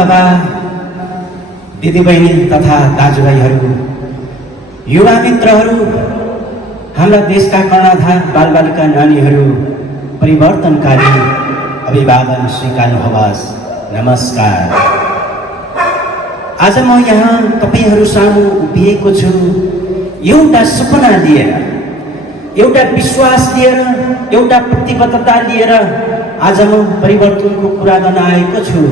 आमाबाबा, दिदीबहिनी तथा दाजुभाइहरू, युवा मित्रहरू, हाम्रा देशका कर्णाधार बालबालिका नानीहरू, परिवर्तनकारी अभिवादन स्वीकार्नुहोस्। नमस्कार। आज म यहाँ तपाईहरू सामु उभिएको छु एउटा सपना लिएर, एउटा विश्वास लिएर, एउटा प्रतिबद्धता लिएर आज म परिवर्तनको कुरा गर्न आएको छु।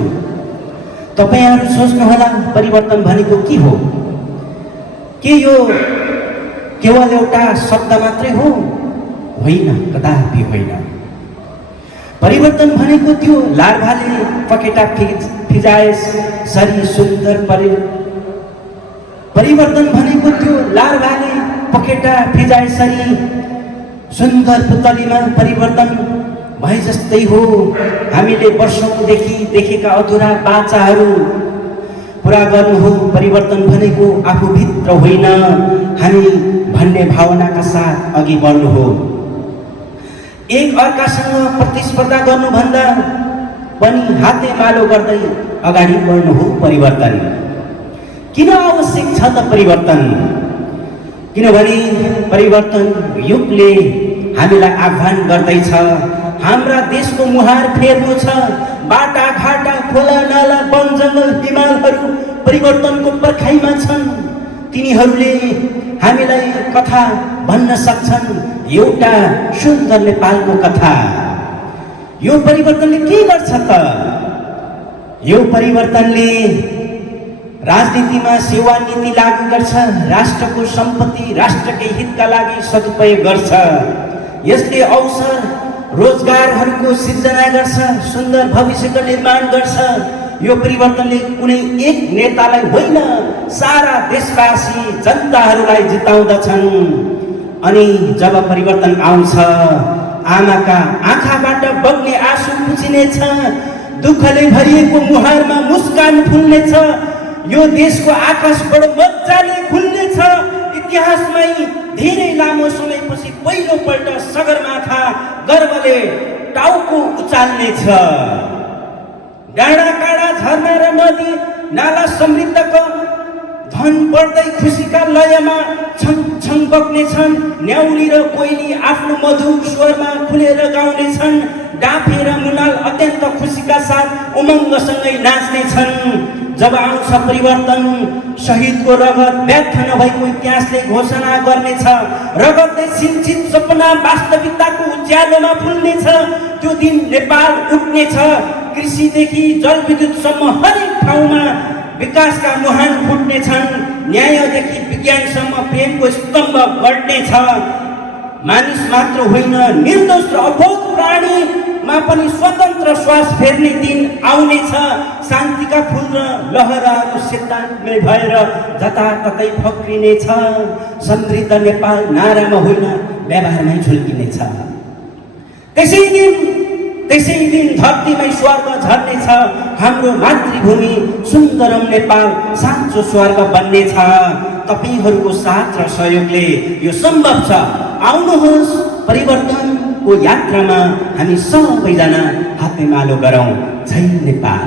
तपाईहरू सोच्नुहोला परिवर्तन भनेको के हो? के यो केवल एउटा शब्द मात्रै हो? होइन, कदापि होइन। परिवर्तन भनेको त्यो लार्भाले पखेटा फिजाएस सरी सुन्दर परिवर्तन भनेको त्यो लार्भाले पखेटा फिजाए सरी सुन्दर पुतलीमा परिवर्तन भए जस्तै हो। हामीले वर्षौंदेखि देखेका अधुरा बाचाहरू पुरा गर्नु हो। परिवर्तन भनेको आफूभित्र होइन, हामी भन्ने भावनाका साथ अघि बढ्नु हो। एक अर्कासँग प्रतिस्पर्धा गर्नुभन्दा पनि हातेमालो गर्दै अगाडि बढ्नु हो परिवर्तन। किन आवश्यक छ त परिवर्तन? किनभने परिवर्तन युगले हामीलाई आह्वान गर्दैछ। हाम्रा देशको मुहार फेर्नु छ। बाटा घाटा खोला नाला वन जङ्गल हिमालहरू परिवर्तनको पर्खाइमा छन्। तिनीहरूले हामीलाई कथा भन्न सक्छन्, एउटा सुन्दर नेपालको कथा। यो परिवर्तनले के गर्छ त? यो परिवर्तनले राजनीतिमा सेवा नीति लागू गर्छ, राष्ट्रको सम्पत्ति राष्ट्रकै हितका लागि सदुपयोग गर्छ। यसले अवसर रोजगारहरूको सिर्जना गर्छ, सुन्दर भविष्यको निर्माण गर्छ। यो परिवर्तनले कुनै एक नेतालाई होइन, सारा देशवासी जनताहरूलाई जिताउँदछन्। अनि जब परिवर्तन आउँछ, आमाका आँखाबाट बग्ने आँसु पुछिनेछ, दुःखले भरिएको मुहारमा मुस्कान फुल्नेछ। यो देशको आकाशबाट मजाले खुल्नेछ। इतिहासमै धेरै लामो समयपछि पहिलोपल्ट सगरमाथा गर्वले टाउको उचाल्नेछ। डाँडा काँडा झरना र नदी नाला समृद्धको धन बढ्दै खुसीका लयमा छङ छङ बग्नेछन्। न्याउली र कोइली आफ्नो मधुर स्वरमा खुलेर गाउनेछन्। डाँफे र मुनाल अत्यन्त खुसीका साथ उमङ्गसँगै नाच्नेछन्। जब आउँछ परिवर्तन, शहीदको रगत व्यर्थ नभएको इतिहासले घोषणा गर्नेछ। रगतले सिंचित सपना वास्तविकताको उज्यालोमा फुल्नेछ। त्यो दिन नेपाल उठ्नेछ। कृषिदेखि जलविद्युतसम्म हरेक ठाउँमा विकासका मुहान फुट्नेछन्। न्यायदेखि विज्ञानसम्म प्रेमको स्तम्भ बढ्नेछ। मानिस मात्र होइन, निर्दोष र अबोध प्राणीमा पनि स्वतन्त्र श्वास फेर्ने दिन आउनेछ। शान्तिका फुल र लहराहरू सिद्धान्तमै भएर जताततै फक्रिनेछ। समृद्ध नेपाल नारामा होइन, व्यवहारमै झुल्किनेछ। त्यसै दिन धरतीमै स्वर्ग झर्नेछ। हाम्रो मातृभूमि सुन्दरम नेपाल साँचो स्वर्ग बन्नेछ। तपाईहरूको साथ र सहयोगले यो सम्भव छ। आउनुहोस्, परिवर्तनको यात्रामा हामी सबैजना हातेमालो गरौँ। जय नेपाल।